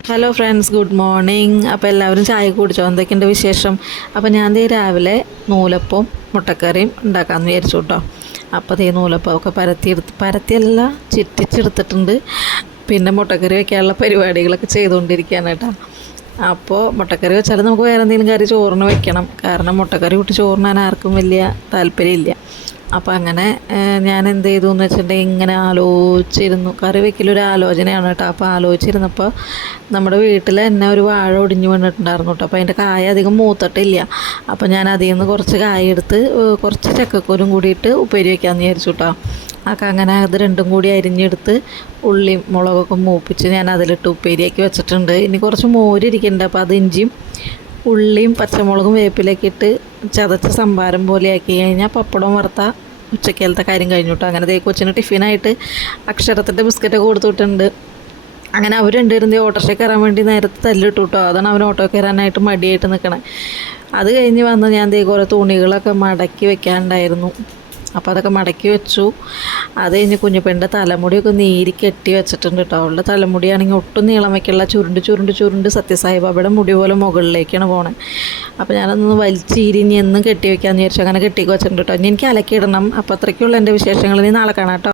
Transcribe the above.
Hello friends, good morning. അപ്പോൾ എല്ലാവരും ചായ കുടിച്ചോ? എന്തൊക്കെയുണ്ട് വിശേഷം? അപ്പോൾ ഞാൻ ദേ രാവിലെ നൂലപ്പവും മുട്ടക്കറിയും ഉണ്ടാക്കാമെന്ന് വിചാരിച്ചു കേട്ടോ. അപ്പോൾ ദേ നൂലപ്പമൊക്കെ പരത്തിയല്ല ചിറ്റിച്ചെടുത്തിട്ടുണ്ട്. പിന്നെ മുട്ടക്കറി വയ്ക്കാനുള്ള പരിപാടികളൊക്കെ ചെയ്തുകൊണ്ടിരിക്കുകയാണ് കേട്ടോ. അപ്പോൾ മുട്ടക്കറി വെച്ചാൽ നമുക്ക് വേറെ എന്തെങ്കിലും കറി ചോറിന് വെക്കണം. കാരണം മുട്ടക്കറി കൂട്ടി ചോറിനാൻ ആർക്കും വലിയ താല്പര്യമില്ല. അപ്പോൾ അങ്ങനെ ഞാൻ എന്ത് ചെയ്തു എന്ന് വെച്ചിട്ടുണ്ടെങ്കിൽ ഇങ്ങനെ ആലോചിച്ചിരുന്നു. കറി വയ്ക്കലൊരു ആലോചനയാണ് കേട്ടോ. അപ്പോൾ ആലോചിച്ചിരുന്നപ്പോൾ നമ്മുടെ വീട്ടിൽ തന്നെ ഒരു വാഴ ഒടിഞ്ഞു വീണിട്ടുണ്ടായിരുന്നു കേട്ടോ. അപ്പോൾ അതിൻ്റെ കായ അധികം മൂത്തിട്ടില്ല. അപ്പോൾ ഞാൻ അതിൽ നിന്ന് കുറച്ച് കായ എടുത്ത് കുറച്ച് ചക്കക്കൂരും കൂടിയിട്ട് ഉപ്പേരി വയ്ക്കാമെന്ന് വിചാരിച്ചു കേട്ടോ. അപ്പോൾ അങ്ങനെ അത് രണ്ടും കൂടി അരിഞ്ഞെടുത്ത് ഉള്ളിയും മുളകൊക്കെ മൂപ്പിച്ച് ഞാൻ അതിലിട്ട് ഉപ്പേരിയാക്കി വെച്ചിട്ടുണ്ട്. ഇനി കുറച്ച് മോരിരിക്കുന്നുണ്ട്. അപ്പോൾ അത് ഇഞ്ചിയും ഉള്ളിയും പച്ചമുളകും വേപ്പിലൊക്കെ ഇട്ട് ചതച്ച് സംഭാരം പോലെ ആക്കി കഴിഞ്ഞാൽ പപ്പടം വറുത്ത ഉച്ചക്കലത്തെ കാര്യം കഴിഞ്ഞു കേട്ടോ. അങ്ങനെ കൊച്ചിന് ടിഫിനായിട്ട് അക്ഷരത്തിൻ്റെ ബിസ്ക്കറ്റൊക്കെ കൊടുത്തിട്ടുണ്ട്. അങ്ങനെ അവർ രണ്ടുപേരും ഓട്ടോറിക്ഷ കയറാൻ വേണ്ടി നേരത്തെ തല്ലിട്ടു കേട്ടോ. അതാണ് അവൻ ഓട്ടോ കയറാനായിട്ട് മടിയായിട്ട് നിൽക്കണേ. അത് കഴിഞ്ഞ് വന്ന് ഞാൻ കുറേ തുണികളൊക്കെ മടക്കി വെക്കാനുണ്ടായിരുന്നു. അപ്പോൾ അതൊക്കെ മടക്കി വെച്ചു. അത് കഴിഞ്ഞ് കുഞ്ഞുപെണ്ണിൻ്റെ തലമുടിയൊക്കെ നീരി കെട്ടി വെച്ചിട്ടുണ്ട് കേട്ടോ. അവളുടെ തലമുടിയാണെങ്കിൽ ഒട്ടും നീളം വയ്ക്കുള്ള ചുരുണ്ട് സത്യസായിബാബയുടെ മുടി പോലെ മുകളിലേക്കാണ് പോണത്. അപ്പോൾ ഞാനതൊന്ന് വലിച്ചീരിഞ്ഞ് എന്നും കെട്ടി വെക്കാമെന്ന് വിചാരിച്ചു. അങ്ങനെ കെട്ടി വെച്ചിട്ടുണ്ട് കേട്ടോ. ഇനി എനിക്ക് അലക്കിയിടണം. അപ്പോൾ അത്രയ്ക്കുള്ള എൻ്റെ വിശേഷങ്ങൾ. ഇനി നാളെ കാണാം കേട്ടോ.